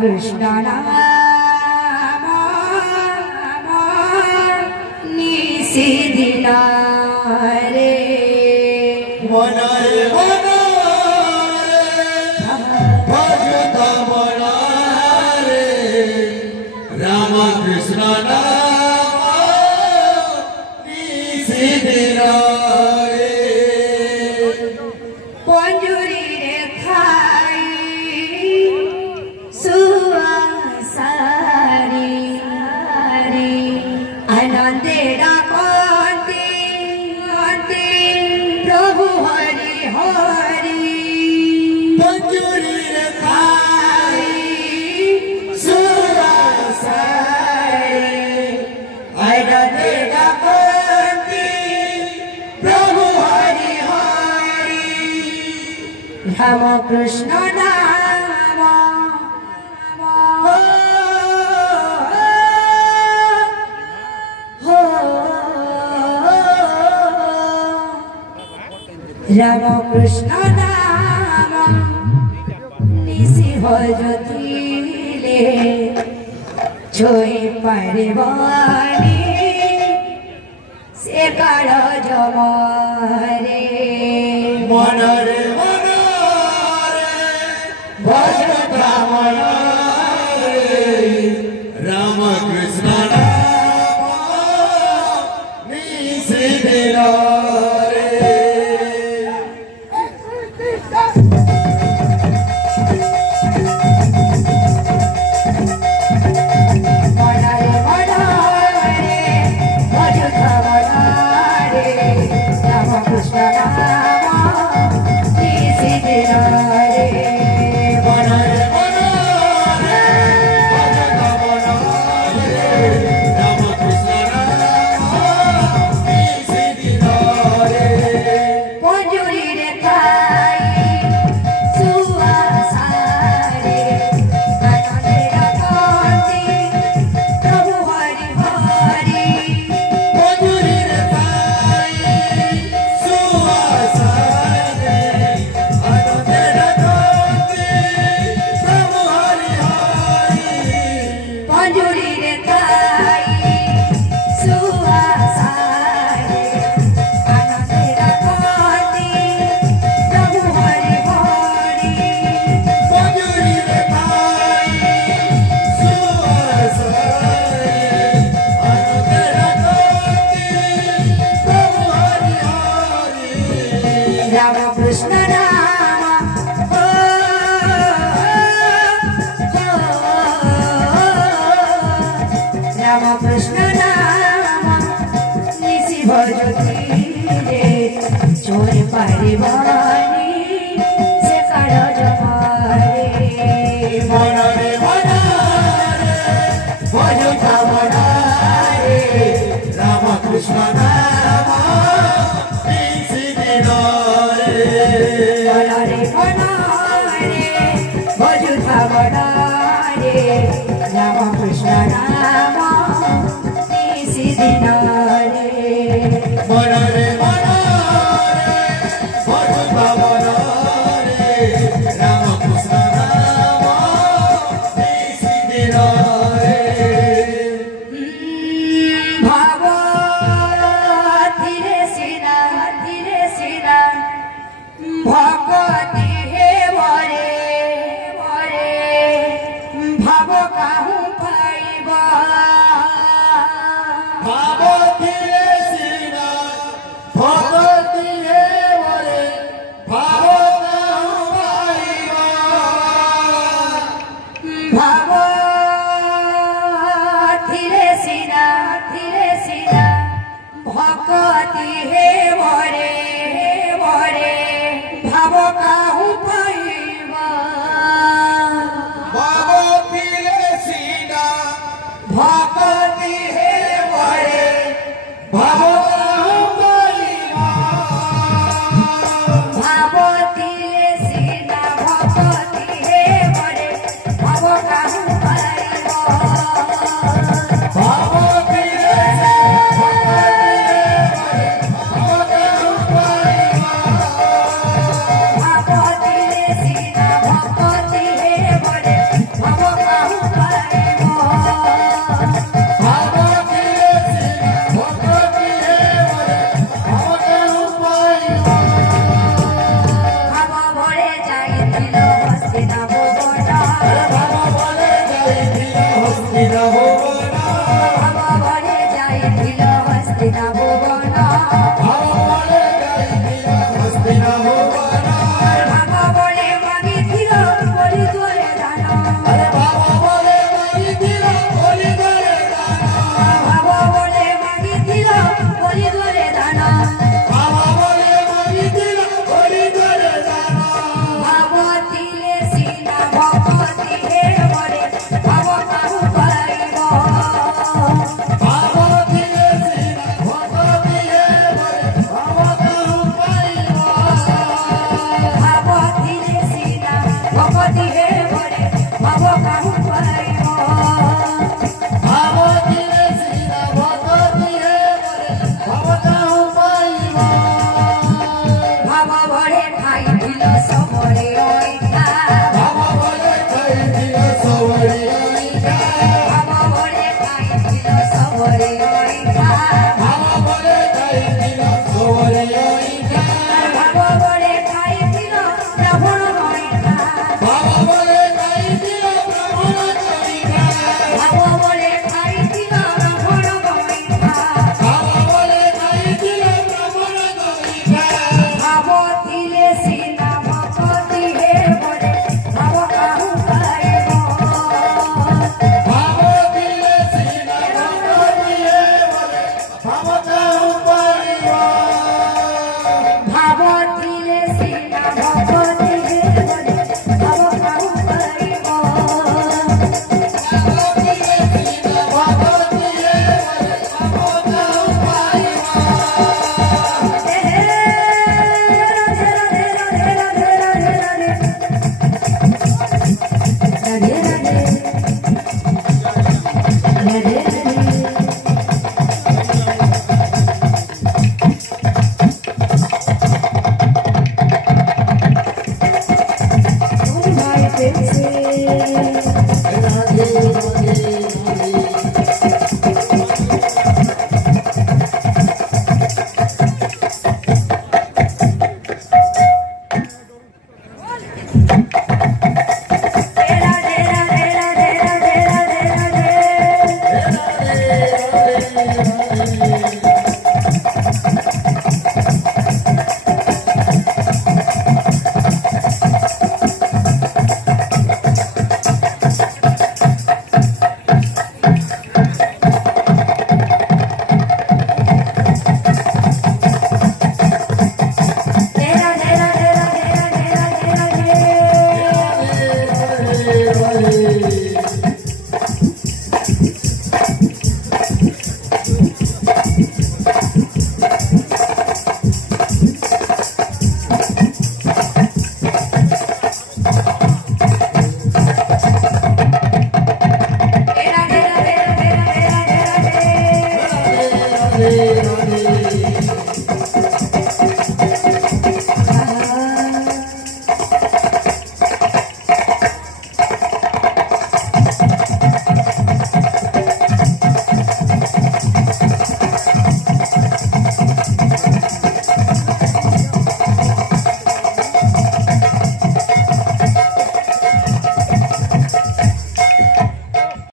कृष्ण नाम निषिदिना रे मन रे मन भजता बना रे राम कृष्ण नाम निषिदिना रे पंजुरी रे खाई सुवासारी आनंदे डाकते प्रभु हरि हरि पंजुरी रे खाई सुवासारी आनंदे डाकते प्रभु हरि हरि राम कृष्ण नाम राम कृष्ण नाम निशि भजतिले छोई पारिबानी से काल जमरे मन रे मन रे भजता बना रे राम कृष्ण नाम निषिदिना रे राम कृष्ण नाम राम कृष्ण नाम निशि भजतिले छोई पारिबानी से काल जमरे मन रे मन रे भजता बना रे राम कृष्ण नाम निषिदिना रे भजुता बड़े राम कृष्ण नाम निषिदिना रे मन रे मन रे भजता बना रे राम कृष्ण नाम निषिदिना रे भागो धीरे सीधा भगवती हे वरे भाव काहू पाइबा भगवती रे सीना भगवती हे वरे भाव काहू पाइबा भगवती रे सीधा भगवती हे वरे भाव काहू पाइबा भगवती रे सीना भगवती हे वरे भाव काहू पाइबा भगवती रे सीधा भगवती हे वरे भाव काहू पाइबा भगवती रे सीना भगवती हे वरे भाव काहू ভাবরে যাইছিল হস্তিনা ভুবন ভাবরে মাগিছিল বলি তোরে দান ভাবরে মাগিছিল বলি তোরে দান ভাবতিলে সিনা ভগতি হে মরে ভাব কাহু পাইব ভাবতিলে সিনা ভগতি হে মরে ভাব কাহু পাইব ভাব ভরে খাইছিল সবরে ঐঠা ভাব ভরে খাইছিল সবরে ঐঠা ভাব ভরে খাইছিল ব্রাহ্মণ ঐঠা ভাব ভরে খাইছিল ব্রাহ্মণ ঐঠা ভাবতিলে সিনা ভগতি হে মরে ভাব কাহু পাইব ভাবতিলে সিনা ভগতি হে মরে ভাব কাহু পাইব Hare